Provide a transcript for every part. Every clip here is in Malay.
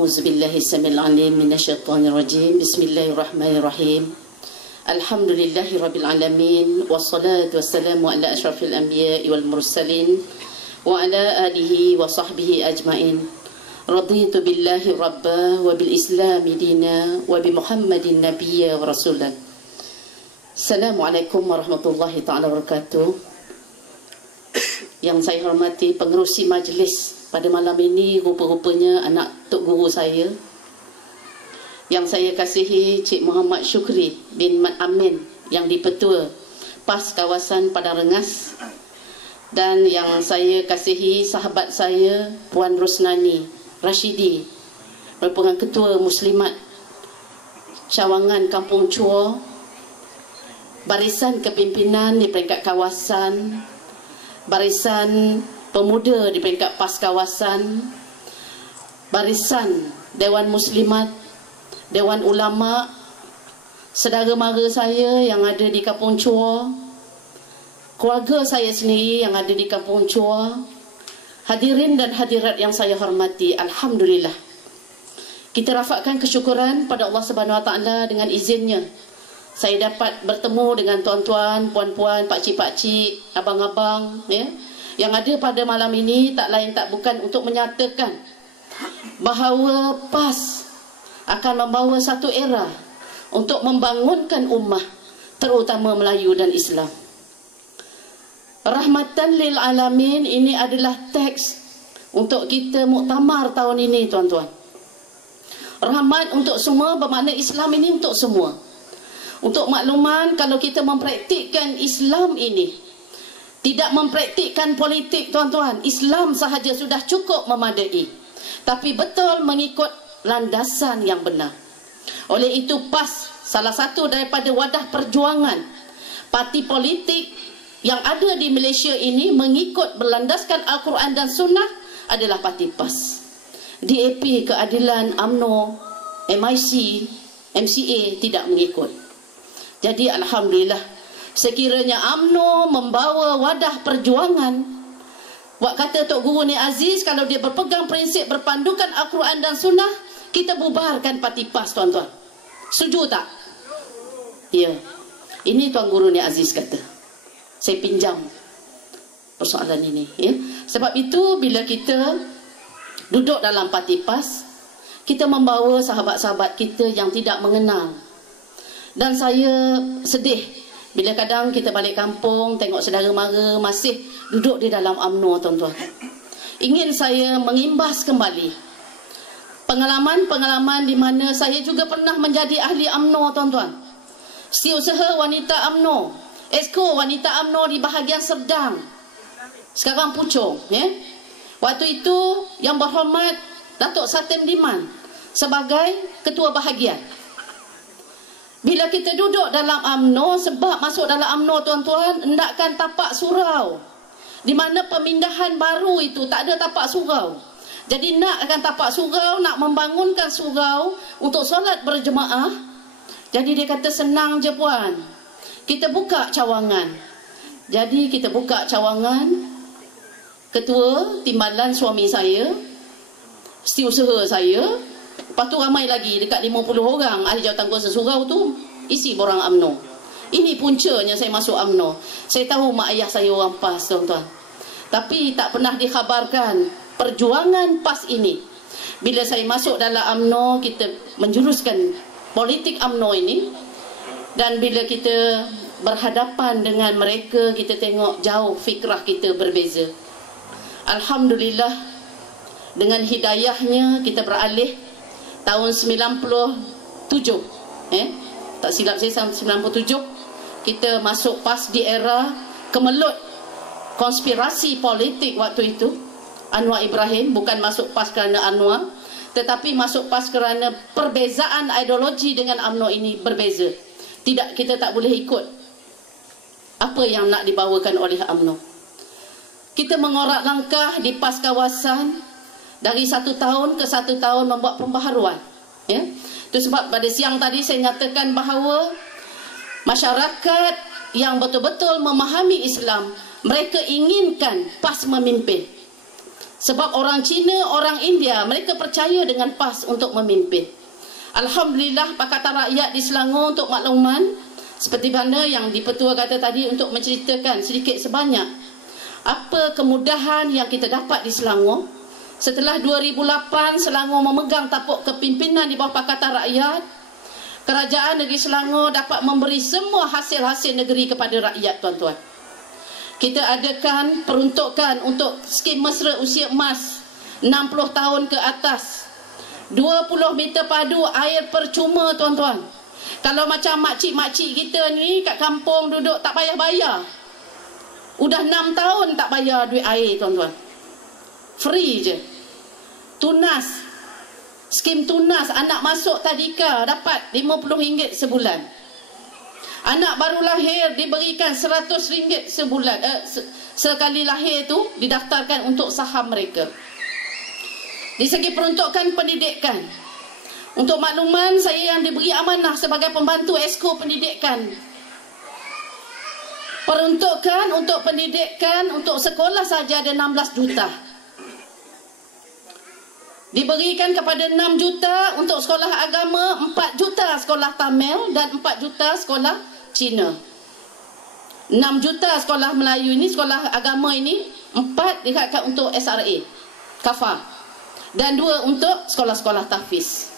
A'udzu billahi samil alim minasyaitonir rajim. Bismillahirrahmanirrahim. Alhamdulillahi rabbil alamin wassalatu wassalamu ala asyrafil anbiya'i wal mursalin wa ala alihi wa sahbihi ajmain. Raditu billahi rabba wa bil islami dina wa bi Muhammadin nabiyya wa rasulah. Assalamualaikum warahmatullahi taala wabarakatuh. Yang saya hormati pengerusi majlis pada malam ini, rupa-rupanya anak Tok Guru saya yang saya kasihi, Cik Muhammad Syukri bin Mat Amin, yang dipetua PAS kawasan Padang Rengas, dan yang saya kasihi sahabat saya Puan Rosnani Rashidi, merupakan ketua Muslimat Cawangan Kampung Chua, barisan kepimpinan di peringkat kawasan, barisan pemuda di peringkat PAS kawasan, barisan Dewan Muslimat, Dewan Ulama, saudara mara saya yang ada di Kampung Chua, keluarga saya sendiri yang ada di Kampung Chua, hadirin dan hadirat yang saya hormati. Alhamdulillah, kita rafakkan kesyukuran pada Allah Subhanahu Wa Taala dengan izinnya saya dapat bertemu dengan tuan-tuan, puan-puan, pakcik-pakcik, abang-abang, ya, yang ada pada malam ini, tak lain tak bukan untuk menyatakan bahawa PAS akan membawa satu era untuk membangunkan ummah, terutama Melayu dan Islam. Rahmatan lil alamin ini adalah teks untuk kita muktamar tahun ini, tuan-tuan. Rahmat untuk semua bermakna Islam ini untuk semua. Untuk makluman, kalau kita mempraktikkan Islam ini, tidak mempraktikkan politik, tuan-tuan, Islam sahaja sudah cukup memadai. Tapi betul mengikut landasan yang benar. Oleh itu PAS, salah satu daripada wadah perjuangan parti politik yang ada di Malaysia ini, mengikut berlandaskan Al-Quran dan Sunnah, adalah parti PAS. DAP, Keadilan, UMNO, MIC, MCA tidak mengikut. Jadi Alhamdulillah, sekiranya UMNO membawa wadah perjuangan, buat kata Tok Guru ni Aziz, kalau dia berpegang prinsip berpandukan Al-Quran dan Sunnah, kita bubarkan parti PAS, tuan-tuan. Setuju tak? Ya. Ini Tuan Guru ni Aziz kata. Saya pinjam persoalan ini, ya. Sebab itu bila kita duduk dalam parti PAS, kita membawa sahabat-sahabat kita yang tidak mengenal. Dan saya sedih bila kadang kita balik kampung, tengok saudara mara masih duduk di dalam UMNO, tuan-tuan. Ingin saya mengimbas kembali pengalaman-pengalaman di mana saya juga pernah menjadi ahli UMNO, tuan-tuan. Setiausaha wanita UMNO, Esko wanita UMNO di bahagian Serdang, sekarang Puchong, ya. Waktu itu yang berhormat Datuk Satem Diman sebagai ketua bahagian. Bila kita duduk dalam UMNO, sebab masuk dalam UMNO, tuan-tuan, hendakkan tapak surau. Di mana pemindahan baru itu tak ada tapak surau. Jadi nak akan tapak surau, nak membangunkan surau untuk solat berjemaah. Jadi dia kata senang je puan, kita buka cawangan. Jadi kita buka cawangan. Ketua timbalan suami saya, setiausaha saya, lepas tu ramai lagi, dekat 50 orang ahli jawatan kuasa surau tu isi borang UMNO. Ini puncanya saya masuk UMNO. Saya tahu mak ayah saya orang PAS, tuan-tuan. Tapi tak pernah dikhabarkan perjuangan PAS ini. Bila saya masuk dalam UMNO, kita menjuruskan politik UMNO ini. Dan bila kita berhadapan dengan mereka, kita tengok jauh fikrah kita berbeza. Alhamdulillah, dengan hidayahnya kita beralih tahun 97, tak silap saya, tahun 97 kita masuk PAS di era kemelut konspirasi politik waktu itu. Anwar Ibrahim bukan masuk PAS kerana Anwar, tetapi masuk PAS kerana perbezaan ideologi dengan UMNO ini berbeza. Tidak, kita tak boleh ikut apa yang nak dibawakan oleh UMNO. Kita mengorak langkah di PAS kawasan dari 1 tahun ke 1 tahun membuat pembaharuan, ya. Itu sebab pada siang tadi saya nyatakan bahawa masyarakat yang betul-betul memahami Islam, mereka inginkan PAS memimpin. Sebab orang Cina, orang India, mereka percaya dengan PAS untuk memimpin. Alhamdulillah, Pakatan Rakyat di Selangor untuk makluman, seperti mana yang Dipertua kata tadi, untuk menceritakan sedikit sebanyak apa kemudahan yang kita dapat di Selangor. Setelah 2008 Selangor memegang tampuk kepimpinan di bawah Pakatan Rakyat, Kerajaan Negeri Selangor dapat memberi semua hasil-hasil negeri kepada rakyat, tuan-tuan. Kita adakan peruntukan untuk skim mesra usia emas 60 tahun ke atas, 20 meter padu air percuma, tuan-tuan. Kalau macam makcik-makcik kita ni kat kampung duduk tak payah bayar. Udah 6 tahun tak bayar duit air, tuan-tuan. Free je. Tunas, skim tunas anak masuk tadika dapat RM50 sebulan. Anak baru lahir diberikan RM100 sebulan. Sekali lahir tu didaftarkan untuk saham mereka. Di segi peruntukan pendidikan, untuk makluman, saya yang diberi amanah sebagai pembantu Esko Pendidikan. Peruntukan untuk pendidikan untuk sekolah saja ada 16 juta. Diberikan kepada 6 juta untuk sekolah agama, 4 juta sekolah Tamil dan 4 juta sekolah Cina. 6 juta sekolah Melayu ini, sekolah agama ini, 4 dikatakan untuk SRA, Kafah, dan 2 untuk sekolah-sekolah tahfiz.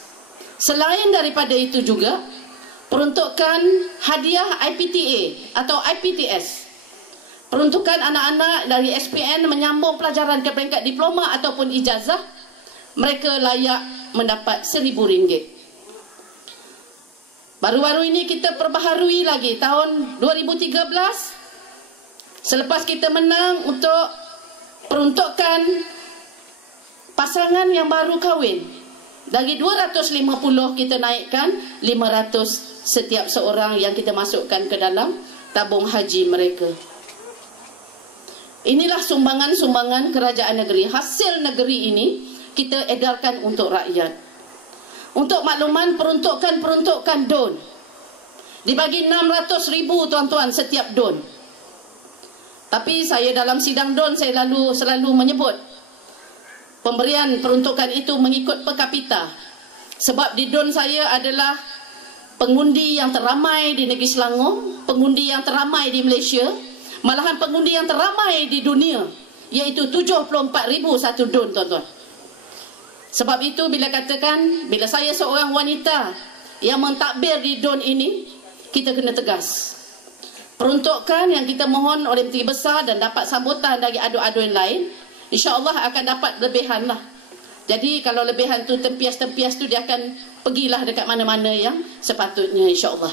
Selain daripada itu juga, peruntukan hadiah IPTA atau IPTS. Peruntukan anak-anak dari SPN menyambung pelajaran ke peringkat diploma ataupun ijazah, mereka layak mendapat RM1,000. Baru-baru ini kita perbaharui lagi tahun 2013, selepas kita menang, untuk peruntukan pasangan yang baru kahwin. Dari 250 kita naikkan 500 setiap seorang yang kita masukkan ke dalam tabung haji mereka. Inilah sumbangan-sumbangan kerajaan negeri. Hasil negeri ini kita edarkan untuk rakyat. Untuk makluman, peruntukan DON dibagi 600,000, tuan-tuan, setiap DON. Tapi saya dalam sidang DON saya selalu menyebut pemberian peruntukan itu mengikut per kapita. Sebab di DON saya adalah pengundi yang teramai di negeri Selangor, pengundi yang teramai di Malaysia, malahan pengundi yang teramai di dunia, iaitu 74,000 satu DON, tuan-tuan. Sebab itu bila katakan, bila saya seorang wanita yang mentadbir di DON ini, kita kena tegas. Peruntukan yang kita mohon oleh Menteri Besar dan dapat sambutan dari adu-adu lain, insya-Allah akan dapat lebihan lah. Jadi kalau lebihan tu tempias-tempias tu, dia akan pergilah dekat mana-mana yang sepatutnya, insya-Allah.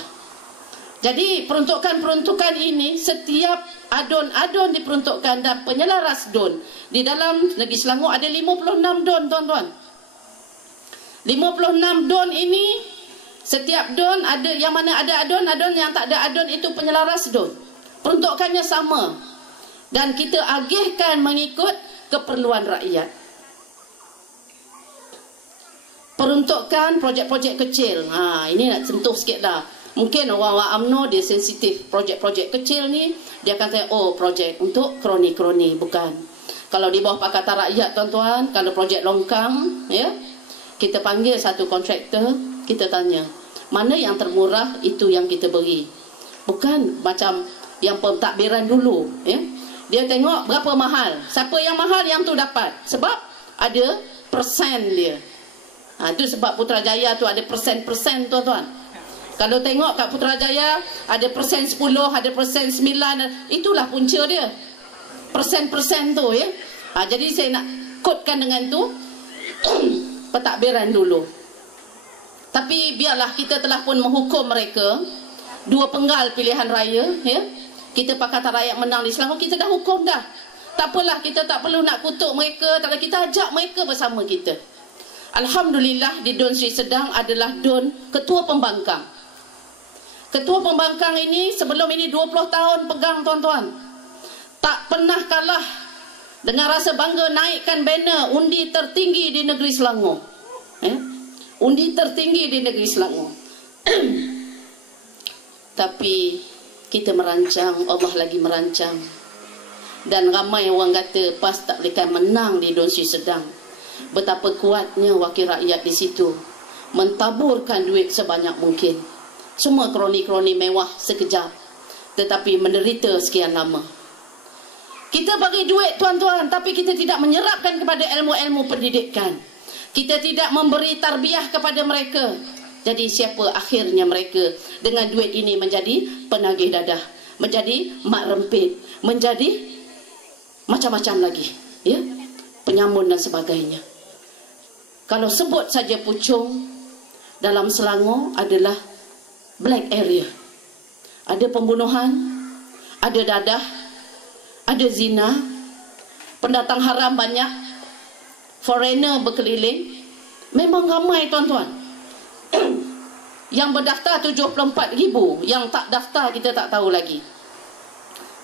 Jadi peruntukan-peruntukan ini, setiap adun-adun diperuntukkan dan penyelaras DON di dalam negeri Selangor ada 56 DON, tuan-tuan. 56 DON ini, setiap DON ada yang mana ada adun, yang tak ada adun itu penyelaras DON. Peruntukannya sama dan kita agihkan mengikut keperluan rakyat. Peruntukan projek-projek kecil. Ini nak sentuh sikit dah. Mungkin orang-orang UMNO dia sensitif. Projek-projek kecil ni dia akan tanya, oh projek untuk kroni-kroni. Bukan. Kalau di bawah Pakatan Rakyat, tuan-tuan, kalau projek longkang, ya, kita panggil satu kontraktor, kita tanya, mana yang termurah itu yang kita beri. Bukan macam yang pentadbiran dulu, ya. Dia tengok berapa mahal. Siapa yang mahal yang tu dapat. Sebab ada persen dia. Itu sebab Putrajaya tu ada persen-persen, tuan-tuan. Kalau tengok kat Putrajaya ada persen 10, ada persen 9, itulah punca dia. Persen-persen tu, ya. Jadi saya nak kodkan dengan tu pentadbiran dulu. Tapi biarlah, kita telah pun menghukum mereka 2 penggal pilihan raya, ya. Kita Pakatan Rakyat menang di Selangor, kita dah hukum dah. Tak apalah, kita tak perlu nak kutuk mereka, tak ada, kita ajak mereka bersama kita. Alhamdulillah di DON Seri Sedang adalah DON Ketua Pembangkang. Ketua Pembangkang ini sebelum ini 20 tahun pegang, tuan-tuan. Tak pernah kalah dengan rasa bangga naikkan banner undi tertinggi di negeri Selangor. Undi tertinggi di negeri Selangor. Tapi kita merancang, Allah lagi merancang. Dan ramai orang kata PAS tak boleh menang di Dun Sri Sedang. Betapa kuatnya wakil rakyat di situ, mentaburkan duit sebanyak mungkin. Semua kroni-kroni mewah sekejap, tetapi menderita sekian lama. Kita bagi duit tuan-tuan, tapi kita tidak menyerapkan kepada ilmu-ilmu pendidikan. Kita tidak memberi tarbiyah kepada mereka. Jadi siapa akhirnya mereka dengan duit ini menjadi penagih dadah, menjadi mak rempit, menjadi macam-macam lagi, ya, penyamun dan sebagainya. Kalau sebut saja Puchong, dalam Selangor adalah black area. Ada pembunuhan, ada dadah, ada zina, pendatang haram banyak, foreigner berkeliling. Memang ramai tuan-tuan. Yang berdaftar 74,000, yang tak daftar kita tak tahu lagi.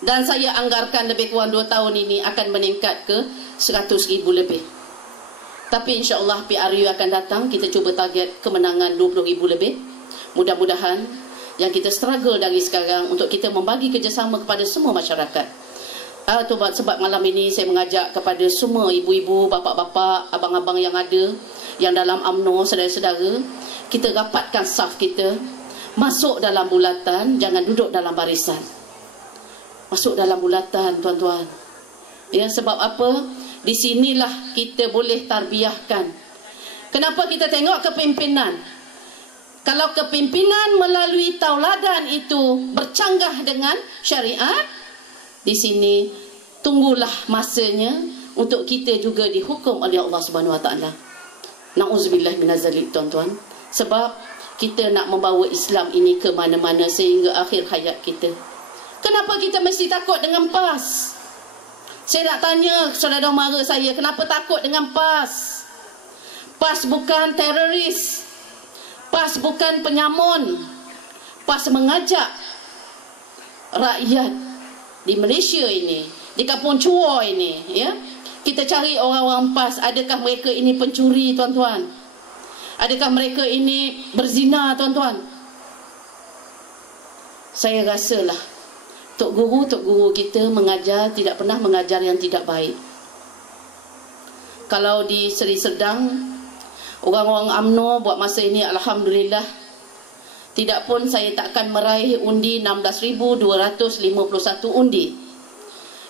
Dan saya anggarkan lebih kurang 2 tahun ini akan meningkat ke 100,000 lebih. Tapi insya-Allah PRU akan datang, kita cuba target kemenangan 20,000 lebih. Mudah-mudahan yang kita struggle dari sekarang untuk kita membagi kerjasama kepada semua masyarakat. Sebab malam ini saya mengajak kepada semua ibu-ibu, bapa-bapa, abang-abang yang ada, yang dalam UMNO, saudara-saudara, kita rapatkan saf kita, masuk dalam bulatan, jangan duduk dalam barisan. Masuk dalam bulatan tuan-tuan. Ya, sebab apa? Di sinilah kita boleh tarbiyahkan. Kenapa kita tengok kepimpinan? Kalau kepimpinan melalui tauladan itu bercanggah dengan syariat, di sini tunggulah masanya untuk kita juga dihukum oleh Allah Subhanahu Wa Taala. Nauzubillah minazalik tuan-tuan. Sebab kita nak membawa Islam ini ke mana-mana sehingga akhir hayat kita. Kenapa kita mesti takut dengan PAS? Saya nak tanya saudara mara saya, kenapa takut dengan PAS? PAS bukan teroris. PAS bukan penyamun. PAS mengajak rakyat di Malaysia ini, di Kampung Chua ini, ya. Kita cari orang-orang PAS, adakah mereka ini pencuri tuan-tuan? Adakah mereka ini berzina tuan-tuan? Saya rasalah Tok guru kita mengajar, tidak pernah mengajar yang tidak baik. Kalau di Seri Sedang, orang-orang UMNO buat masa ini alhamdulillah, tidak pun saya takkan meraih undi 16,251 undi.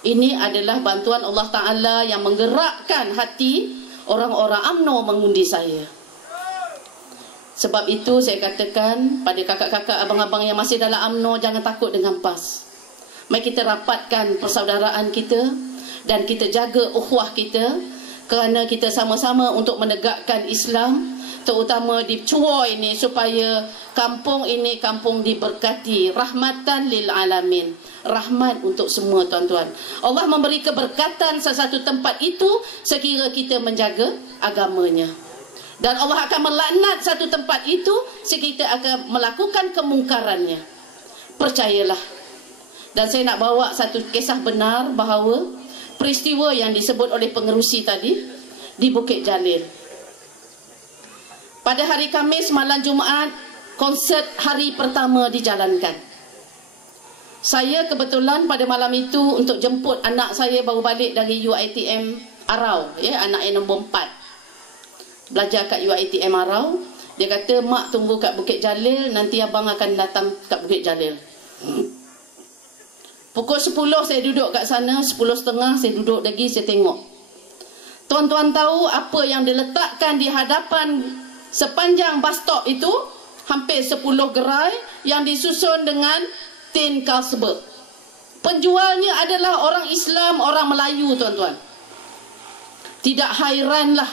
Ini adalah bantuan Allah Ta'ala yang menggerakkan hati orang-orang UMNO mengundi saya. Sebab itu saya katakan pada kakak-kakak, abang-abang yang masih dalam UMNO, jangan takut dengan PAS. Mari kita rapatkan persaudaraan kita dan kita jaga ukhuwah kita, kerana kita sama-sama untuk menegakkan Islam, terutama di Chua ini, supaya kampung ini kampung diberkati, rahmatan lil alamin, rahmat untuk semua tuan-tuan. Allah memberi keberkatan satu tempat itu sekira kita menjaga agamanya, dan Allah akan melaknat satu tempat itu sekira kita akan melakukan kemungkarannya. Percayalah. Dan saya nak bawa satu kisah benar bahawa peristiwa yang disebut oleh pengerusi tadi di Bukit Jalil. Pada hari Khamis malam Jumaat, konsert hari pertama dijalankan. Saya kebetulan pada malam itu untuk jemput anak saya baru balik dari UiTM Arau, ya, anak yang nombor 4. Belajar kat UiTM Arau. Dia kata, mak tunggu kat Bukit Jalil, nanti abang akan datang kat Bukit Jalil. Pukul 10 saya duduk kat sana, 10.30 saya duduk lagi, saya tengok. Tuan-tuan tahu apa yang diletakkan di hadapan sepanjang bus stop itu? Hampir 10 gerai yang disusun dengan tin Carlsberg. Penjualnya adalah orang Islam, orang Melayu tuan-tuan. Tidak hairanlah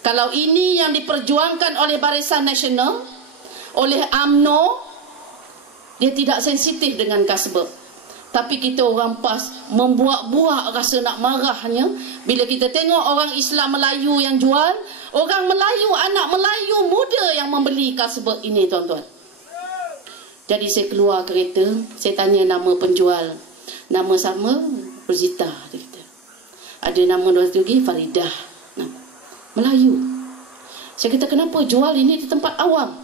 kalau ini yang diperjuangkan oleh Barisan Nasional, oleh UMNO, dia tidak sensitif dengan Carlsberg. Tapi kita orang PAS membuat-buat rasa nak marahnya bila kita tengok orang Islam Melayu yang jual, orang Melayu, anak Melayu muda yang membeli Carlsberg ini tuan-tuan. Jadi saya keluar kereta, saya tanya nama penjual. Nama sama Rosita, dia kata. Ada nama dua lagi, Faridah. Melayu. Saya kata, kenapa jual ini di tempat awam?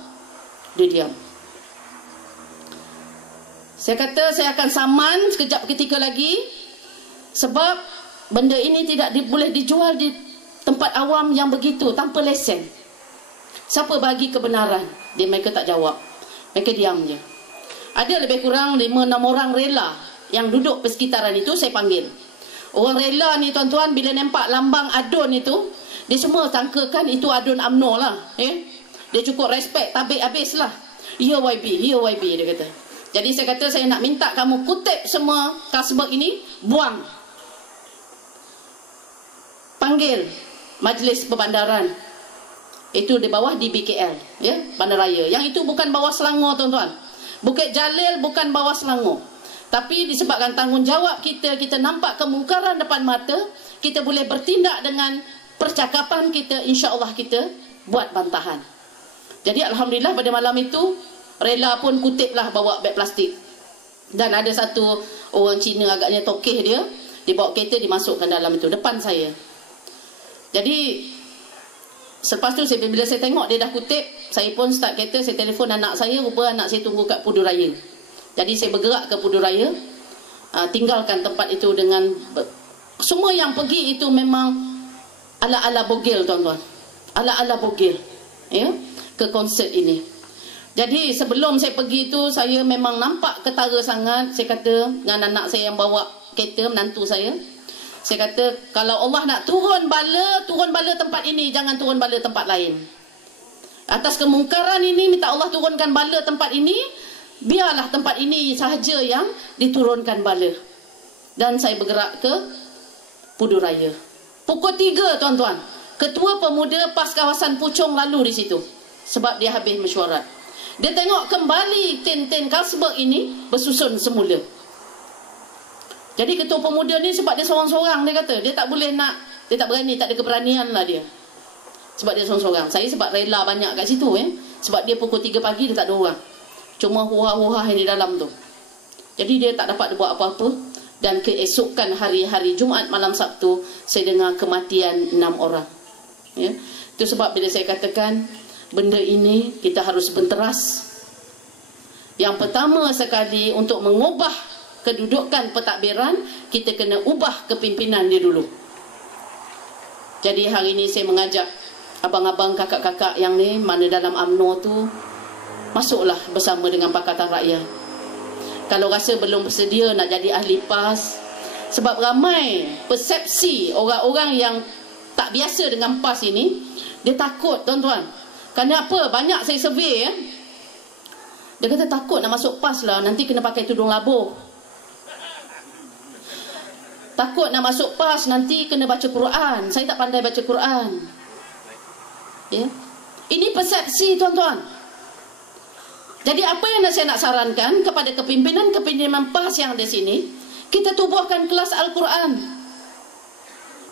Dia diam. Saya kata saya akan saman sekejap ketika lagi. Sebab benda ini tidak boleh dijual di tempat awam yang begitu tanpa lesen. Siapa bagi kebenaran? Mereka tak jawab. Mereka diam je. Ada lebih kurang 5-6 orang rela yang duduk persekitaran itu, saya panggil. Orang rela ni tuan-tuan, bila nampak lambang adun itu, dia semua sangkakan itu adun UMNO lah. Dia cukup respect, tabik habis lah. Ya YB, ya YB, dia kata. Jadi saya kata, saya nak minta kamu kutip semua kasbek ini, buang. Panggil Majlis Perbandaran. Itu di bawah DBKL, ya, Bandaraya. Yang itu bukan bawah Selangor, tuan-tuan. Bukit Jalil bukan bawah Selangor. Tapi disebabkan tanggungjawab kita, kita nampak kemungkaran depan mata, kita boleh bertindak dengan percakapan kita, insya-Allah kita buat bantahan. Jadi alhamdulillah pada malam itu rela pun kutiplah bawa beg plastik. Dan ada satu orang Cina agaknya tokeh dia bawa kereta dimasukkan dalam itu depan saya. Jadi selepas tu bila saya tengok dia dah kutip, saya pun start kereta, saya telefon anak saya, rupa anak saya tunggu kat Pudu Raya. Jadi saya bergerak ke Pudu Raya, tinggalkan tempat itu dengan semua yang pergi itu memang ala-ala bogil, tuan-tuan. Ala-ala bogil, ya, ke konsert ini. Jadi sebelum saya pergi itu, saya memang nampak ketara sangat. Saya kata dengan anak saya yang bawa kereta, menantu saya kata, kalau Allah nak turun bala tempat ini, jangan turun bala tempat lain. Atas kemungkaran ini, minta Allah turunkan bala tempat ini, biarlah tempat ini sahaja yang diturunkan bala. Dan saya bergerak ke Pudu Raya. Pukul 3, tuan-tuan, Ketua Pemuda PAS kawasan Puchong lalu di situ. Sebab dia habis mesyuarat. Dia tengok kembali tin-tin kasbek ini bersusun semula. Jadi ketua pemuda ni sebab dia seorang-seorang, dia kata dia tak boleh nak, dia tak berani, tak ada keberanian lah dia. Sebab dia seorang-seorang. Saya sebab rela banyak kat situ, sebab dia pukul 3 pagi dia tak ada orang. Cuma hurah-hurah yang di dalam tu. Jadi dia tak dapat buat apa-apa. Dan keesokan hari Jumaat malam Sabtu, saya dengar kematian 6 orang. Ya. Itu sebab bila saya katakan benda ini kita harus benteras. Yang pertama sekali, untuk mengubah kedudukan pentadbiran, kita kena ubah kepimpinan dia dulu. Jadi hari ini saya mengajak abang-abang, kakak-kakak yang ni mana dalam UMNO tu, masuklah bersama dengan Pakatan Rakyat. Kalau rasa belum bersedia nak jadi ahli PAS, sebab ramai persepsi orang-orang yang tak biasa dengan PAS ini, dia takut, tuan-tuan. Kenapa? Banyak saya survey, dia kata takut nak masuk PAS lah, nanti kena pakai tudung labuh. Takut nak masuk PAS, nanti kena baca Quran. Saya tak pandai baca Quran. Ya? Ini persepsi, tuan-tuan. Jadi apa yang saya nak sarankan kepada kepimpinan PAS yang di sini, kita tubuhkan kelas Al-Quran.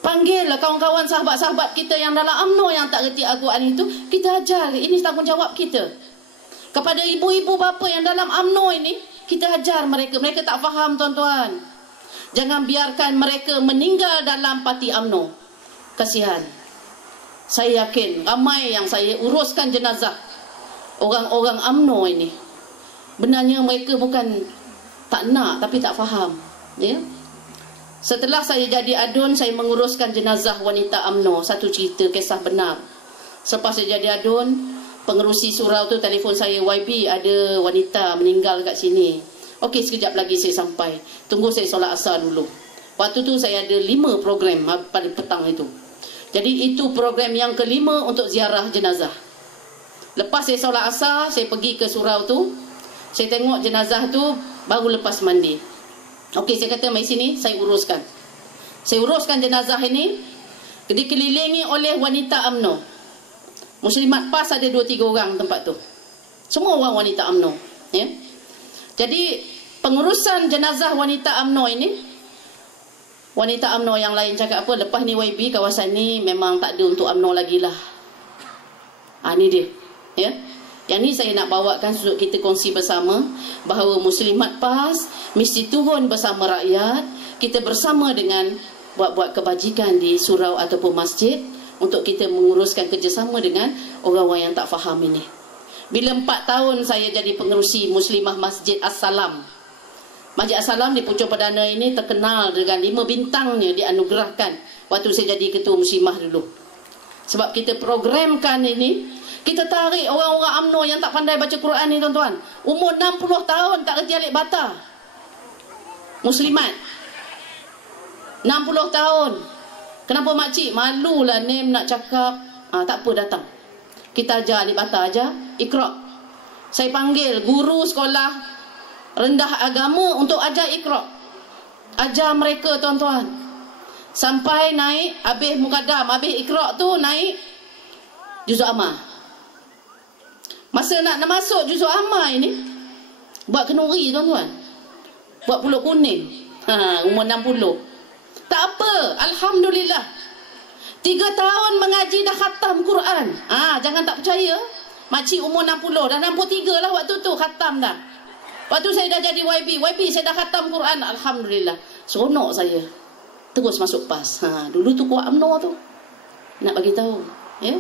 Panggillah kawan-kawan, sahabat-sahabat kita yang dalam UMNO yang tak reti Al-Quran itu, kita ajar. Ini tanggungjawab kita. Kepada ibu-ibu bapa yang dalam UMNO ini, kita ajar mereka. Mereka tak faham, tuan-tuan. Jangan biarkan mereka meninggal dalam parti UMNO. Kasihan. Saya yakin ramai yang saya uruskan jenazah orang-orang UMNO ini. Benarnya mereka bukan tak nak, tapi tak faham. Ya? Setelah saya jadi adun, saya menguruskan jenazah wanita UMNO. Satu cerita, kisah benar. Selepas saya jadi adun, pengerusi surau tu telefon saya, YB ada wanita meninggal kat sini. Okey, sekejap lagi saya sampai. Tunggu saya solat asar dulu. Waktu tu saya ada 5 program pada petang itu. Jadi itu program yang kelima untuk ziarah jenazah. Lepas saya solat asar, saya pergi ke surau tu. Saya tengok jenazah tu baru lepas mandi. Okey, saya kata, mari sini, saya uruskan. Saya uruskan jenazah ini. Dikelilingi oleh wanita UMNO. Muslimat PAS ada 2-3 orang tempat tu. Semua orang wanita UMNO. Ya. Jadi pengurusan jenazah wanita UMNO ini, wanita UMNO yang lain cakap apa, lepas ni YB kawasan ni memang tak ada untuk UMNO lagi lah. Ni dia, ya. Yang ni saya nak bawakan untuk kita kongsi bersama, bahawa Muslimat PAS mesti turun bersama rakyat. Kita bersama dengan buat-buat kebajikan di surau ataupun masjid, untuk kita menguruskan kerjasama dengan orang-orang yang tak faham ini. Bila 4 tahun saya jadi pengerusi Muslimah Masjid As-Salam, Masjid As-Salam di Pucuk Perdana ini terkenal dengan 5 bintangnya dianugerahkan waktu saya jadi ketua muslimah dulu. Sebab kita programkan ini, kita tarik orang-orang UMNO yang tak pandai baca Quran ni tuan-tuan. Umur 60 tahun tak kerti alik bata. Muslimat 60 tahun. Kenapa makcik? Malulah Nem nak cakap. Tak apa, datang. Kita ajar alik bata aja. Iqra. Saya panggil guru sekolah rendah agama untuk ajar Iqra. Ajar mereka tuan-tuan. Sampai naik, habis Muqaddam, habis Iqra tu naik Juzuk Amma. Masa nak masuk Juzuk Amma ini, buat kenuri tuan-tuan. Buat pulut kuning. Umur 60. Tak apa, Alhamdulillah. 3 tahun mengaji dah khatam Quran. Jangan tak percaya. Makcik umur 60, dah 63 lah waktu tu khatam dah. Waktu saya dah jadi YB saya dah khatam Quran. Alhamdulillah. Seronok saya. Terus masuk PAS. Dulu tu kuat UMNO tu. Nak bagi tahu. Ya?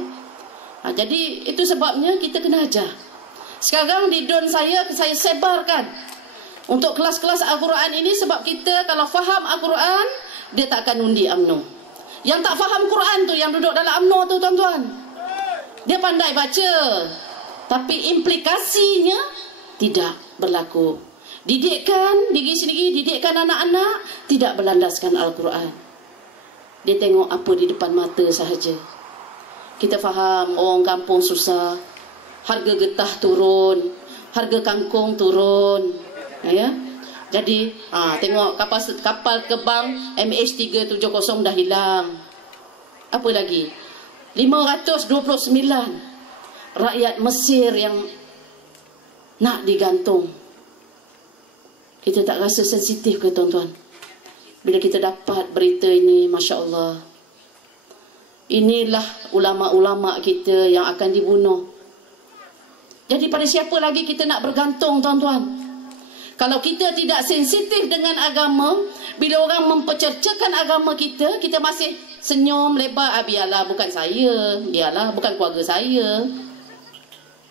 Jadi itu sebabnya kita kena ajar. Sekarang di DON saya sebarkan. Untuk kelas-kelas Al-Quran ini, sebab kita kalau faham Al-Quran, dia tak akan undi UMNO. Yang tak faham Quran tu, yang duduk dalam UMNO tu tuan-tuan. Dia pandai baca. Tapi implikasinya tidak berlaku. Didikkan diri sendiri, didikkan anak-anak, tidak berlandaskan Al-Quran. Dia tengok apa di depan mata sahaja. Kita faham orang kampung susah, harga getah turun, harga kangkung turun, ya. Jadi tengok kapal kebang MH370 dah hilang. Apa lagi? 529 rakyat Mesir yang nak digantung. Kita tak rasa sensitif ke tuan-tuan? Bila kita dapat berita ini, Masya Allah. Inilah ulama-ulama kita yang akan dibunuh. Jadi pada siapa lagi kita nak bergantung tuan-tuan? Kalau kita tidak sensitif dengan agama, bila orang mempercercakan agama kita, kita masih senyum lebar. Biarlah, bukan saya. Biarlah, bukan keluarga saya.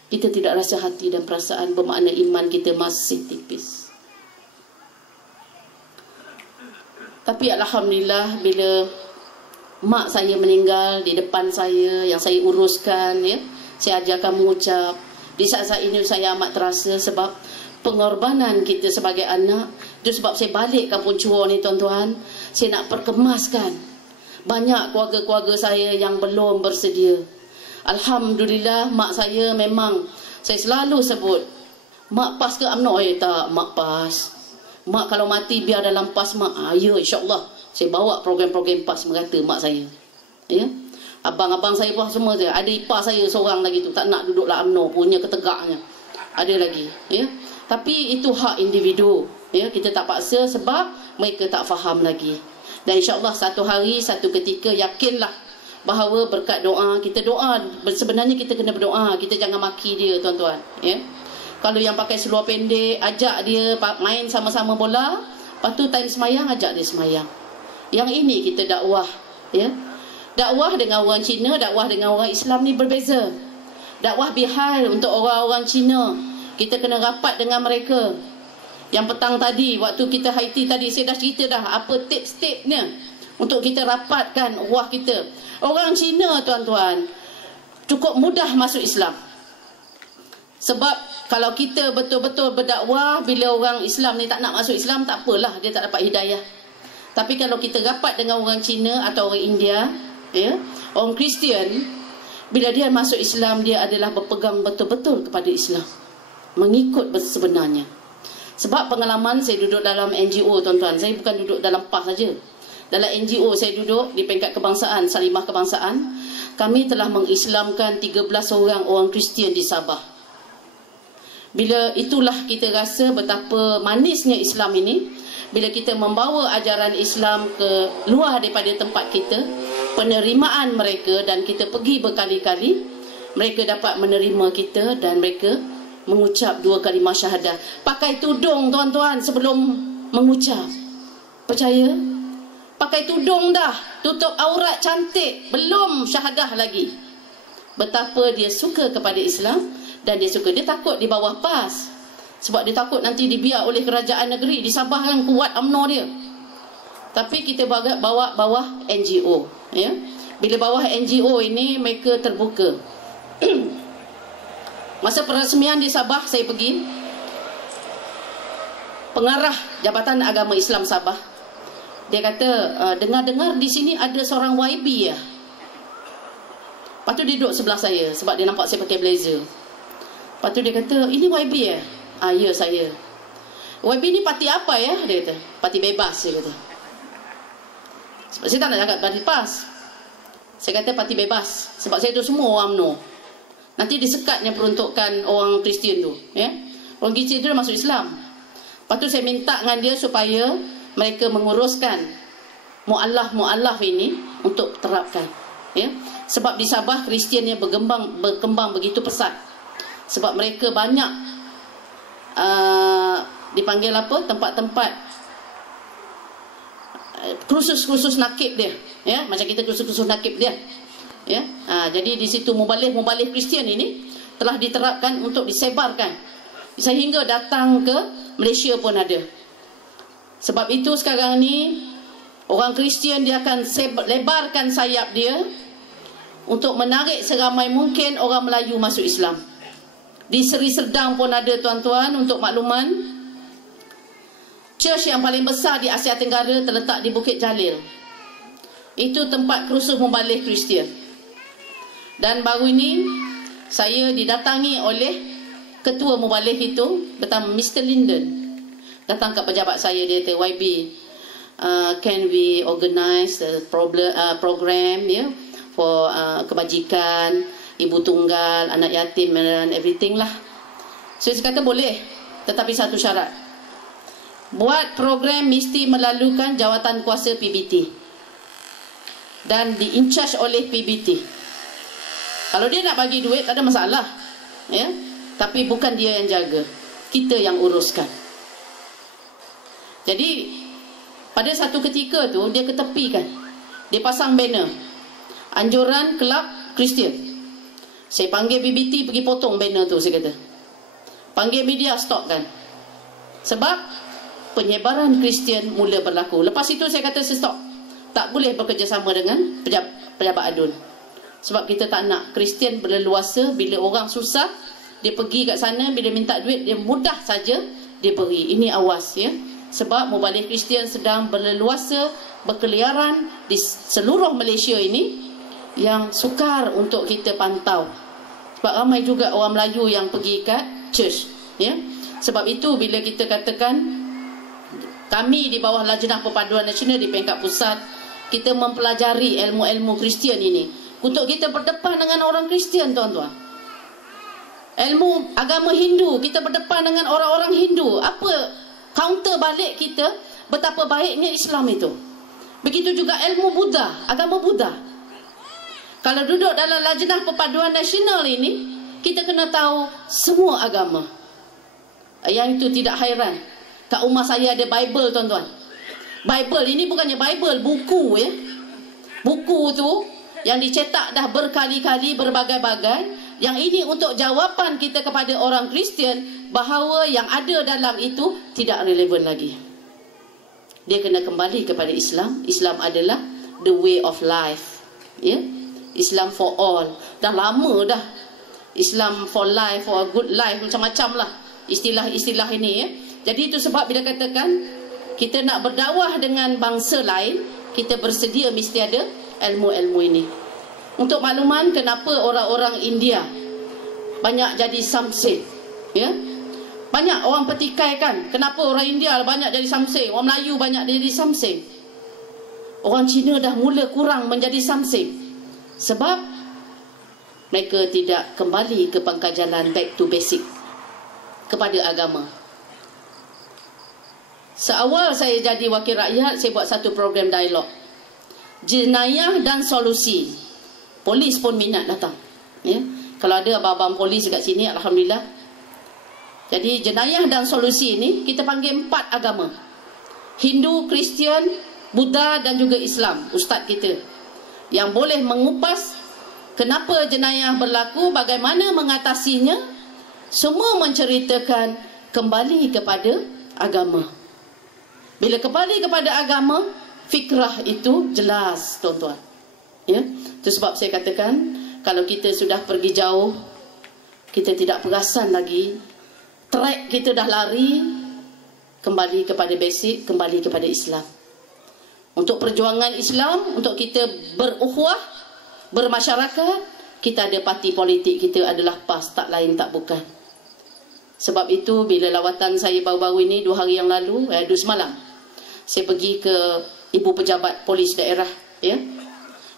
Kita tidak rasa hati dan perasaan, bermakna iman kita masih tipis. Tapi Alhamdulillah, bila mak saya meninggal di depan saya, yang saya uruskan, ya, saya ajarkan mengucap. Di saat-saat ini saya amat terasa sebab pengorbanan kita sebagai anak. Itu sebab saya balik kampung Chuo ni tuan-tuan, saya nak perkemaskan. Banyak keluarga-keluarga saya yang belum bersedia. Alhamdulillah, mak saya memang, saya selalu sebut, mak PAS ke UMNO? Tak, mak PAS. Mak kalau mati biar dalam PAS mak. Ya, insyaAllah saya bawa program-program PAS merata mak saya. Ya. Abang-abang saya pun semua dia. Ada ipar saya seorang lagi tu tak nak duduk dalam UMNO, punya ketegaknya. Ada lagi, ya. Tapi itu hak individu, ya. Kita tak paksa sebab mereka tak faham lagi. Dan insyaAllah satu hari, satu ketika, yakinlah bahawa berkat doa, kita doa, sebenarnya kita kena berdoa. Kita jangan maki dia tuan-tuan, ya. Kalau yang pakai seluar pendek, ajak dia main sama-sama bola. Lepas tu time semayang, ajak dia semayang. Yang ini kita dakwah, ya. Dakwah dengan orang Cina, dakwah dengan orang Islam ni berbeza. Dakwah bihal untuk orang-orang Cina, kita kena rapat dengan mereka. Yang petang tadi, waktu kita Haiti tadi, saya dah cerita dah apa step-stepnya untuk kita rapatkan ruah kita. Orang Cina tuan-tuan cukup mudah masuk Islam. Sebab kalau kita betul-betul berdakwah, bila orang Islam ni tak nak masuk Islam, tak apalah, dia tak dapat hidayah. Tapi kalau kita rapat dengan orang Cina atau orang India, ya, orang Kristian, bila dia masuk Islam, dia adalah berpegang betul-betul kepada Islam, mengikut sebenarnya. Sebab pengalaman saya duduk dalam NGO tuan-tuan, saya bukan duduk dalam PAS saja. Dalam NGO saya duduk di peringkat kebangsaan, Salimah Kebangsaan, kami telah mengislamkan 13 orang Kristian di Sabah. Bila itulah kita rasa betapa manisnya Islam ini. Bila kita membawa ajaran Islam ke luar daripada tempat kita, penerimaan mereka, dan kita pergi berkali-kali, mereka dapat menerima kita dan mereka mengucap 2 kalimah syahadah. Pakai tudung tuan-tuan sebelum mengucap. Percaya? Pakai tudung dah, tutup aurat cantik, belum syahadah lagi. Betapa dia suka kepada Islam. Dan dia suka, dia takut di bawah PAS. Sebab dia takut nanti dibiar oleh kerajaan negeri. Di Sabah kan kuat UMNO dia. Tapi kita bawa bawah NGO, ya. Bila bawah NGO ini mereka terbuka. Masa peresmian di Sabah saya pergi, pengarah Jabatan Agama Islam Sabah, dia kata, dengar-dengar di sini ada seorang YB ya. Lepas tu dia duduk sebelah saya sebab dia nampak saya pakai blazer. Lepas tu dia kata, ini YB ya? Ya saya. YB ni parti apa ya? Dia kata, parti bebas, dia kata. Sebab saya tak nak cakap parti PAS. Saya kata parti bebas. Sebab saya tu semua orang UMNO. Nanti disekatnya peruntukan orang Kristian tu, ya. Orang Kristian tu dah masuk Islam. Lepas tu saya minta dengan dia supaya mereka menguruskan mu'allaf ini untuk terapkan, ya. Sebab di Sabah Kristiannya berkembang begitu pesat. Sebab mereka banyak dipanggil apa, tempat-tempat kursus-kursus nakib dia, ya, macam kita kursus-kursus nakib dia, ya. Jadi di situ muballigh Kristian ini telah diterapkan untuk disebarkan sehingga datang ke Malaysia pun ada. Sebab itu sekarang ni orang Kristian dia akan lebarkan sayap dia untuk menarik seramai mungkin orang Melayu masuk Islam. Di Seri Serdang pun ada, tuan-tuan, untuk makluman. Church yang paling besar di Asia Tenggara terletak di Bukit Jalil. Itu tempat kursus muballigh Kristian. Dan baru ini saya didatangi oleh ketua muballigh itu bernama Mr. Linden. Datang ke pejabat saya, dia kata, YB, can we organize a program, ya, for kebajikan, ibu tunggal, anak yatim and everything lah. So saya kata boleh, tetapi satu syarat. Buat program mesti melalukan jawatan kuasa PBT dan di-in-charge oleh PBT. Kalau dia nak bagi duit tak ada masalah, ya. Tapi bukan dia yang jaga, kita yang uruskan. Jadi pada satu ketika tu dia ketepikan, dia pasang banner anjuran kelab Kristian. Saya panggil PBT pergi potong banner tu, saya kata. Panggil media, stopkan. Sebab penyebaran Kristian mula berlaku. Lepas itu saya kata stop. Tak boleh bekerjasama dengan pejabat adun. Sebab kita tak nak Kristian berleluasa. Bila orang susah, dia pergi kat sana, bila minta duit, dia mudah saja dia beri. Ini awas, ya. Sebab muballigh Kristian sedang berleluasa, berkeliaran di seluruh Malaysia ini, yang sukar untuk kita pantau. Sebab ramai juga orang Melayu yang pergi kat church, ya. Sebab itu bila kita katakan kami di bawah Lajnah Perpaduan Nasional di peringkat pusat, kita mempelajari ilmu-ilmu Kristian ini untuk kita berdepan dengan orang Kristian, tuan-tuan. Ilmu agama Hindu, kita berdepan dengan orang-orang Hindu. Apa counter balik kita betapa baiknya Islam itu. Begitu juga ilmu Buddha, agama Buddha. Kalau duduk dalam Lajnah Perpaduan Nasional ini, kita kena tahu semua agama. Yang itu tidak hairan. Kat rumah saya ada Bible, tuan-tuan. Bible ini bukannya Bible, buku, ya. Buku tu yang dicetak dah berkali-kali, berbagai-bagai. Yang ini untuk jawapan kita kepada orang Kristian bahawa yang ada dalam itu tidak relevan lagi. Dia kena kembali kepada Islam. Islam adalah the way of life, ya. Islam for all. Dah lama dah. Islam for life, for a good life, macam-macam lah istilah-istilah ini, ya. Jadi itu sebab bila katakan kita nak berdakwah dengan bangsa lain, kita bersedia mesti ada ilmu-ilmu ini. Untuk makluman, kenapa orang-orang India banyak jadi samsek, ya? Banyak orang petikaikan, kenapa orang India banyak jadi samsek, orang Melayu banyak jadi samsek. Orang Cina dah mula kurang menjadi samsek. Sebab mereka tidak kembali ke pangkal jalan, back to basic, kepada agama. Seawal saya jadi wakil rakyat, saya buat satu program dialog, jenayah dan solusi. Polis pun minat datang, ya. Kalau ada abang-abang polis dekat sini, alhamdulillah. Jadi jenayah dan solusi ini kita panggil 4 agama: Hindu, Kristian, Buddha dan juga Islam. Ustaz kita yang boleh mengupas kenapa jenayah berlaku, bagaimana mengatasinya, semua menceritakan kembali kepada agama. Bila kembali kepada agama, fikrah itu jelas, tuan-tuan. Ya, itu sebab saya katakan, kalau kita sudah pergi jauh, kita tidak perasan lagi, track kita dah lari, kembali kepada basic, kembali kepada Islam. Untuk perjuangan Islam, untuk kita berukhuwah, bermasyarakat, kita ada parti politik, kita adalah PAS, tak lain tak bukan. Sebab itu bila lawatan saya baru-baru ini 2 hari yang lalu, 2 semalam, saya pergi ke ibu pejabat polis daerah, ya.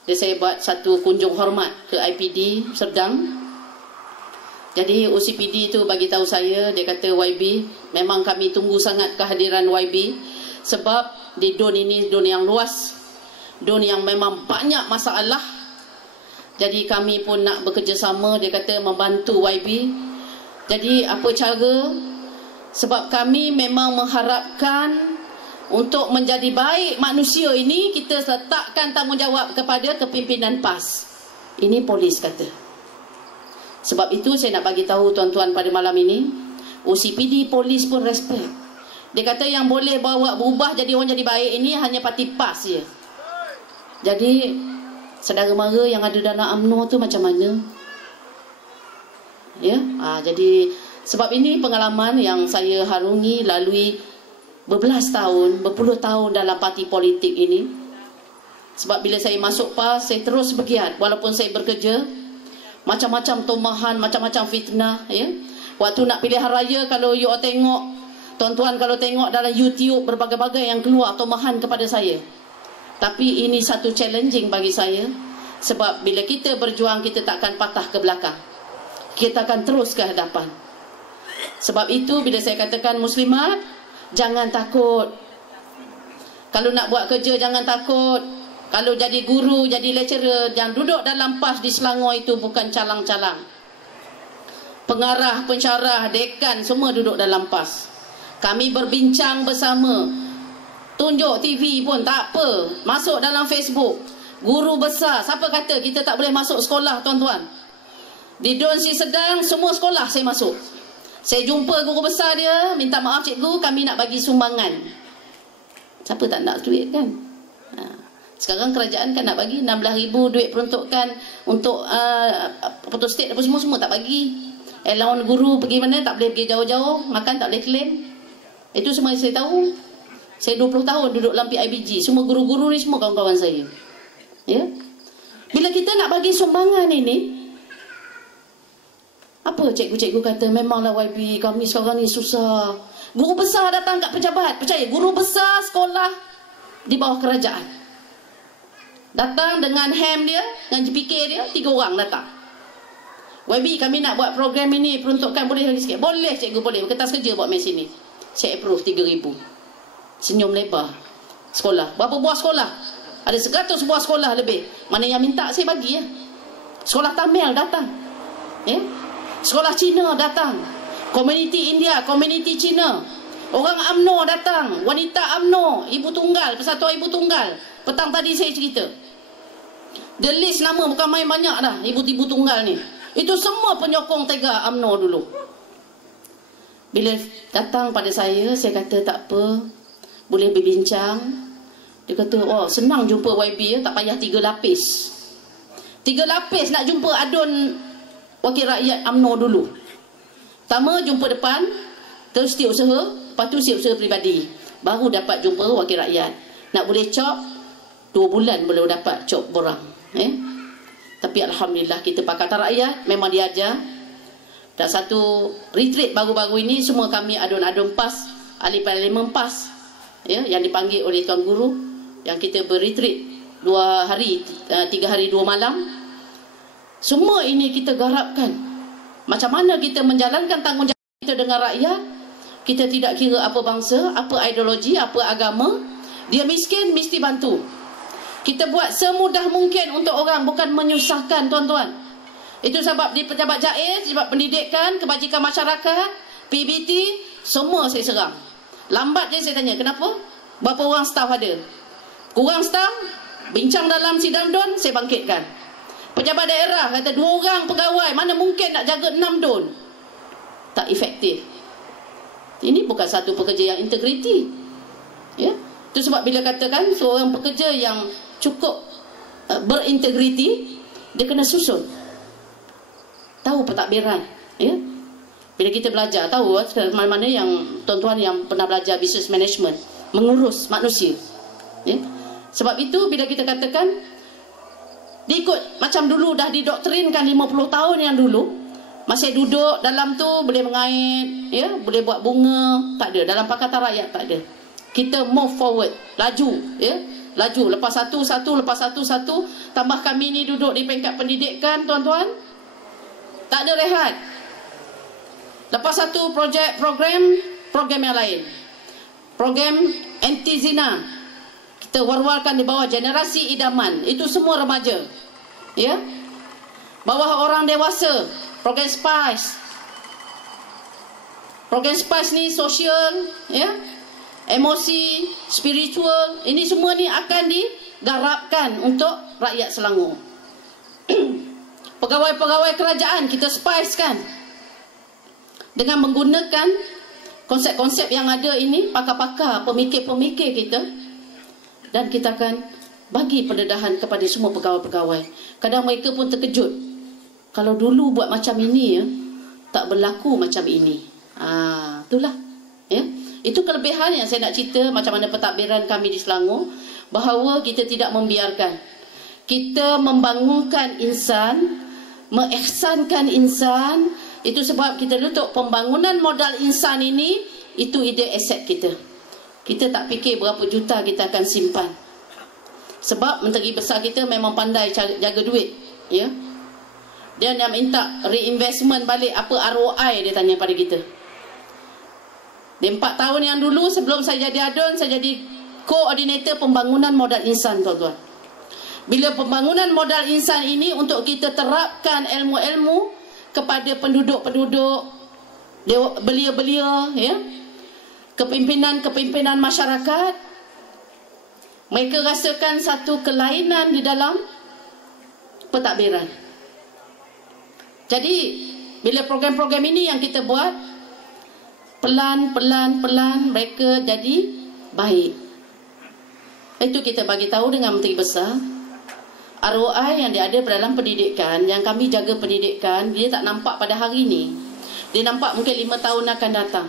Dan saya buat satu kunjung hormat ke IPD Serdang. Jadi OCPD itu bagi tahu saya, dia kata, YB, memang kami tunggu sangat kehadiran YB sebab di DUN ini DUN yang luas, DUN yang memang banyak masalah. Jadi kami pun nak bekerjasama, dia kata, membantu YB. Jadi apa cara? Sebab kami memang mengharapkan untuk menjadi baik manusia ini, kita letakkan tanggungjawab kepada kepimpinan PAS. Ini polis kata. Sebab itu saya nak bagi tahu tuan-tuan pada malam ini, OCPD polis pun respect. Dia kata yang boleh bawa berubah jadi orang jadi baik ini hanya parti PAS je. Jadi saudara mara yang ada dalam UMNO tu macam mana? Ya, jadi sebab ini pengalaman yang saya harungi lalui berbelas tahun, berpuluh tahun dalam parti politik ini. Sebab bila saya masuk PAS, saya terus bergiat walaupun saya bekerja. Macam-macam tomahan, macam-macam fitnah, ya. Waktu nak pilihan raya, kalau you tengok, tuan-tuan kalau tengok dalam YouTube, berbagai-bagai yang keluar tomahan kepada saya. Tapi ini satu challenging bagi saya. Sebab bila kita berjuang, kita takkan patah ke belakang, kita akan terus ke hadapan. Sebab itu bila saya katakan muslimat, jangan takut. Kalau nak buat kerja, jangan takut. Kalau jadi guru, jadi lecturer, yang duduk dalam PAS di Selangor itu bukan calang-calang. Pengarah, pensyarah, dekan, semua duduk dalam PAS. Kami berbincang bersama. Tunjuk TV pun tak apa, masuk dalam Facebook. Guru besar, siapa kata kita tak boleh masuk sekolah, tuan-tuan? Di DUN Serdang, semua sekolah saya masuk. Saya jumpa guru besar dia, minta maaf cikgu, kami nak bagi sumbangan. Siapa tak nak duit kan? Sekarang kerajaan kan nak bagi 16,000 duit peruntukan untuk photostat apa semua tak bagi. Allowance guru pergi mana tak boleh pergi jauh-jauh, makan tak boleh claim. Itu semua saya tahu. Saya 20 tahun duduk dalam PIBG. Semua guru-guru ni semua kawan-kawan saya. Ya. Bila kita nak bagi sumbangan ini, apa cikgu-cikgu kata, memanglah YB kami sekarang ni susah. Guru besar datang kat pejabat, percaya, guru besar sekolah di bawah kerajaan datang dengan ham dia, dengan JPK dia, 3 orang datang. YB kami nak buat program ini, peruntukan boleh lagi sikit? Boleh cikgu, boleh, kertas kerja buat main sini. Saya approve 3,000. Senyum lebar. Sekolah, berapa buah sekolah? Ada 100 buah sekolah lebih. Mana yang minta saya bagi ya. Sekolah Tamil datang, ya. Sekolah Cina datang, komuniti India, komuniti Cina, orang UMNO datang, wanita UMNO, ibu tunggal, persatuan ibu tunggal. Petang tadi saya cerita, the list nama bukan main banyak dah, ibu-ibu tunggal ni. Itu semua penyokong Tega UMNO dulu. Bila datang pada saya kata tak apa, boleh berbincang. Dia kata, oh senang jumpa YB ya, tak payah 3 lapis. 3 lapis nak jumpa adun wakil rakyat UMNO dulu. Pertama jumpa depan, terus setiausaha, lepas tu setiausaha peribadi, baru dapat jumpa wakil rakyat. Nak boleh cop 2 bulan boleh dapat cop borang. Tapi alhamdulillah kita Pakatan Rakyat memang diajar. Dan satu retreat baru-baru ini, semua kami adun-adun PAS, ahli parlimen PAS, ya, yang dipanggil oleh Tuan Guru, yang kita berretreat 2 hari, 3 hari 2 malam. Semua ini kita garapkan. Macam mana kita menjalankan tanggungjawab kita dengan rakyat. Kita tidak kira apa bangsa, apa ideologi, apa agama. Dia miskin, mesti bantu. Kita buat semudah mungkin untuk orang, bukan menyusahkan, tuan-tuan. Itu sebab di Pejabat Jaiz, sebab pendidikan, kebajikan masyarakat, PBT, semua saya serang. Lambat je saya tanya, kenapa? Berapa orang staf ada? Kurang staf, bincang dalam sidang DUN, saya bangkitkan. Pejabat daerah kata 2 orang pegawai, mana mungkin nak jaga 6 DUN? Tak efektif. Ini bukan satu pekerja yang integriti. Ya. Itu sebab bila katakan seorang pekerja yang cukup berintegriti, dia kena susun. Tahu pentadbiran, ya. Bila kita belajar, tahu mana-mana yang tuan-tuan yang pernah belajar business management, mengurus manusia. Ya. Sebab itu bila kita katakan diikut macam dulu dah didoktrinkan 50 tahun yang dulu, masih duduk dalam tu boleh mengait, ya, boleh buat bunga, tak ada. Dalam Pakatan Rakyat tak ada. Kita move forward, laju, ya. Laju, lepas satu, lepas satu. Tambah kami ni duduk di peringkat pendidikan, tuan-tuan, tak ada rehat. Lepas satu program yang lain. Program anti-zina, kita war-warkan di bawah generasi idaman. Itu semua remaja, ya. Bawah orang dewasa, program SPICE. Program SPICE ni sosial, ya, emosi, spiritual. Ini semua ni akan digarapkan untuk rakyat Selangor. Pegawai-pegawai kerajaan kita SPICE kan, dengan menggunakan konsep-konsep yang ada ini, pakar-pakar, pemikir-pemikir kita, dan kita akan bagi pendedahan kepada semua pegawai-pegawai. Kadang mereka pun terkejut, kalau dulu buat macam ini, ya, tak berlaku macam ini. Itulah, ya. Itu kelebihan yang saya nak cerita macam mana pentadbiran kami di Selangor, bahawa kita tidak membiarkan, kita membangunkan insan, mengihsankan insan. Itu sebab kita letak pembangunan modal insan ini, itu ide aset kita. Kita tak fikir berapa juta kita akan simpan. Sebab Menteri Besar kita memang pandai jaga duit, ya. Dia nak minta reinvestment balik, apa ROI dia tanya pada kita. Di 4 tahun yang dulu sebelum saya jadi ADUN, saya jadi koordinator pembangunan modal insan, tuan-tuan. Bila pembangunan modal insan ini untuk kita terapkan ilmu-ilmu kepada penduduk-penduduk, belia-belia, ya, kepimpinan-kepimpinan masyarakat, mereka rasakan satu kelainan di dalam pentadbiran. Jadi bila program-program ini yang kita buat, pelan-pelan mereka jadi baik. Itu kita bagi tahu dengan Menteri Besar, ROI yang dia ada dalam pendidikan, yang kami jaga pendidikan, dia tak nampak pada hari ini. Dia nampak mungkin 5 tahun akan datang.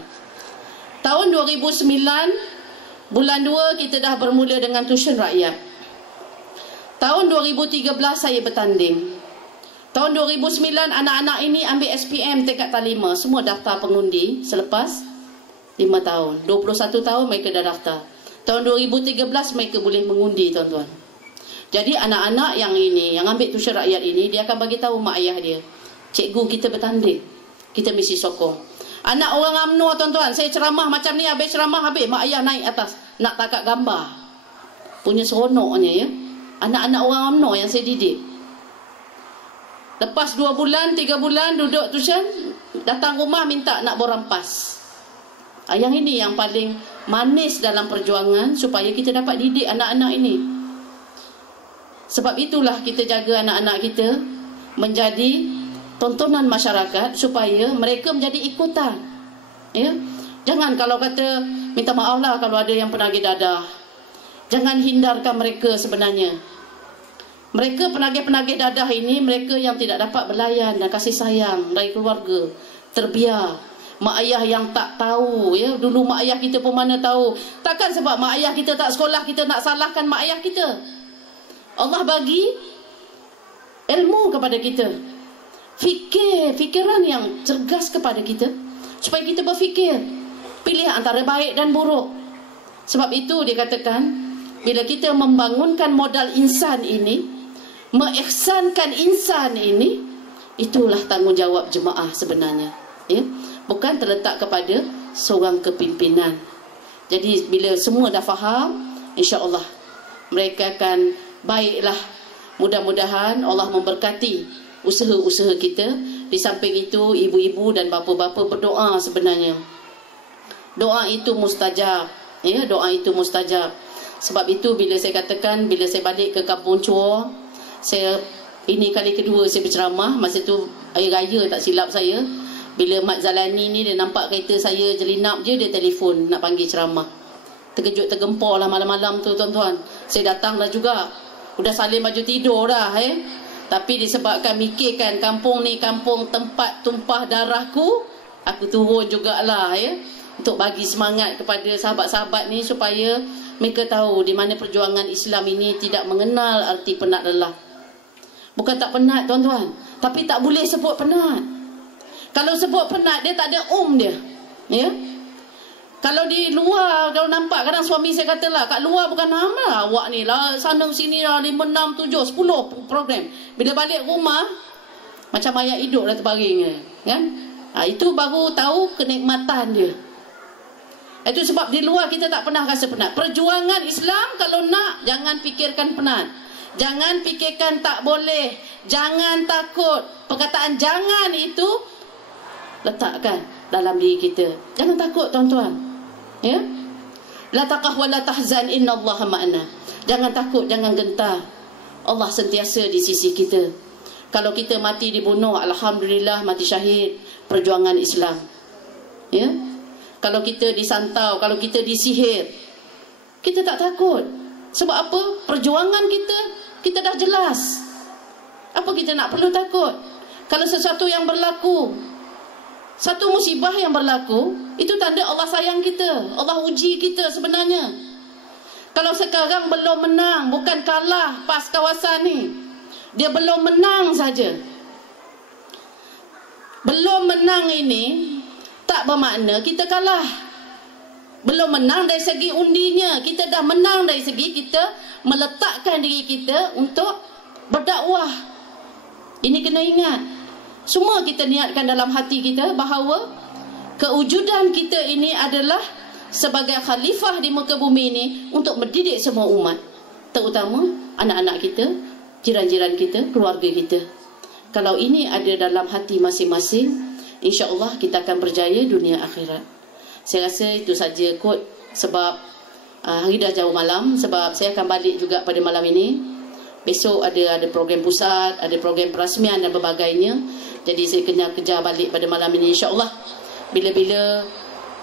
Tahun 2009, bulan 2 kita dah bermula dengan tuition rakyat. Tahun 2013 saya bertanding. Tahun 2009 anak-anak ini ambil SPM tingkat talima, semua daftar pengundi selepas 5 tahun. 21 tahun mereka dah daftar. Tahun 2013 mereka boleh mengundi, tuan-tuan. Jadi anak-anak yang ini, yang ambil tuition rakyat ini, dia akan bagi tahu mak ayah dia, cikgu kita bertanding, kita mesti sokong. Anak orang UMNO, tuan-tuan, saya ceramah macam ni, habis ceramah habis, mak ayah naik atas nak takat gambar. Punya seronoknya, ya. Anak-anak orang UMNO yang saya didik. Lepas 2 bulan, 3 bulan duduk tuition, datang rumah minta nak borang PAS. Yang ini yang paling manis dalam perjuangan supaya kita dapat didik anak-anak ini. Sebab itulah kita jaga anak-anak kita menjadi tontonan masyarakat supaya mereka menjadi ikutan, ya. Jangan kalau kata minta maaf lah kalau ada yang penagih dadah. Jangan hindarkan mereka sebenarnya. Mereka penagih-penagih dadah ini, mereka yang tidak dapat belayan dan kasih sayang dari keluarga, terbiar. Mak ayah yang tak tahu, ya. Dulu mak ayah kita pun mana tahu. Takkan sebab mak ayah kita tak sekolah kita nak salahkan mak ayah kita. Allah bagi ilmu kepada kita, fikiran yang cergas kepada kita, supaya kita berfikir, pilih antara baik dan buruk. Sebab itu dikatakan, bila kita membangunkan modal insan ini, mengihsankan insan ini, itulah tanggungjawab jemaah sebenarnya, ya? Bukan terletak kepada seorang kepimpinan. Jadi bila semua dah faham, insya-Allah mereka akan baiklah. Mudah-mudahan Allah memberkati usaha-usaha kita. Di samping itu, ibu-ibu dan bapa-bapa berdoa sebenarnya. Doa itu mustajab, ya, doa itu mustajab. Sebab itu bila saya katakan, bila saya balik ke Kampung Chua, ini kali kedua saya berceramah. Masa tu air raya tak silap saya. Bila Mat Zalani ni dia nampak kereta saya jelinap je, dia telefon nak panggil ceramah. Terkejut tergempar lah malam-malam tu tuan-tuan. Saya datang dah juga. Udah salin baju tidur dah Tapi disebabkan mikirkan kampung ni kampung tempat tumpah darahku, aku turun jugalah untuk bagi semangat kepada sahabat-sahabat ni supaya mereka tahu di mana perjuangan Islam ini tidak mengenal arti penat lelah. Bukan tak penat tuan-tuan, tapi tak boleh sebut penat. Kalau sebut penat, dia tak ada dia. Kalau di luar, kalau nampak, kadang suami saya kata lah, kat luar bukan nama awak ni lah, sana sini lah, 5, 6, 7, 10 program. Bila balik rumah, macam ayat hidup dah terbaring kan? Itu baru tahu kenikmatan dia. Itu sebab di luar kita tak pernah rasa penat. Perjuangan Islam kalau nak, jangan fikirkan penat. Jangan fikirkan tak boleh. Jangan takut. Perkataan jangan itu letakkan dalam diri kita. Jangan takut tuan-tuan. La taqah wa la tahzan innallaha ma'ana. Jangan takut, jangan gentar. Allah sentiasa di sisi kita. Kalau kita mati dibunuh, alhamdulillah mati syahid. Perjuangan Islam. Kalau kita disantau, kalau kita disihir, kita tak takut. Sebab apa? Perjuangan kita dah jelas. Apa kita nak perlu takut? Kalau sesuatu yang berlaku, satu musibah yang berlaku, itu tanda Allah sayang kita. Allah uji kita sebenarnya. Kalau sekarang belum menang, bukan kalah pas kawasan ni. Dia belum menang saja. Belum menang ini tak bermakna kita kalah. Belum menang dari segi undinya, kita dah menang dari segi kita meletakkan diri kita untuk berdakwah. Ini kena ingat. Semua kita niatkan dalam hati kita bahawa kewujudan kita ini adalah sebagai khalifah di muka bumi ini untuk mendidik semua umat, terutama anak-anak kita, jiran-jiran kita, keluarga kita. Kalau ini ada dalam hati masing-masing, insya-Allah kita akan berjaya dunia akhirat. Saya rasa itu saja kot, sebab hari dah jauh malam. Sebab saya akan balik juga pada malam ini. Besok ada program pusat, ada program perasmian dan berbagainya. Jadi saya kena kejar balik pada malam ini, insya-Allah. Bila-bila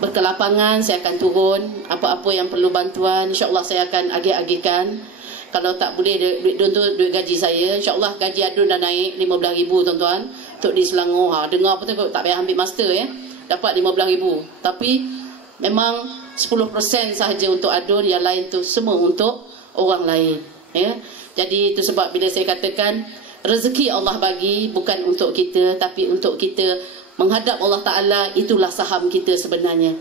berkelapangan saya akan turun. Apa-apa yang perlu bantuan, insya-Allah saya akan agih-agihkan. Kalau tak boleh duit gaji saya, insya-Allah gaji adun dah naik 15,000 tuan-tuan. Untuk di Selangor, dengar apa tu, tak payah ambil master dapat 15,000. Tapi memang 10% sahaja untuk adun, yang lain tu semua untuk orang lain. Jadi itu sebab bila saya katakan rezeki Allah bagi bukan untuk kita, tapi untuk kita menghadap Allah Ta'ala. Itulah saham kita sebenarnya.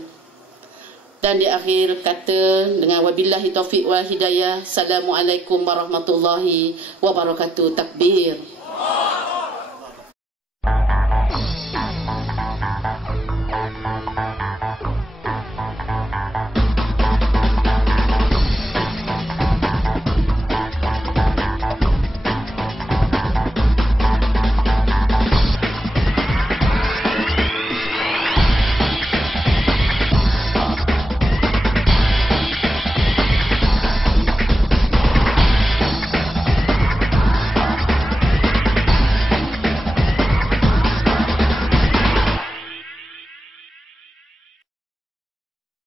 Dan di akhir kata dengan wabillahi taufiq wal hidayah. Assalamualaikum warahmatullahi wabarakatuh. Takbir.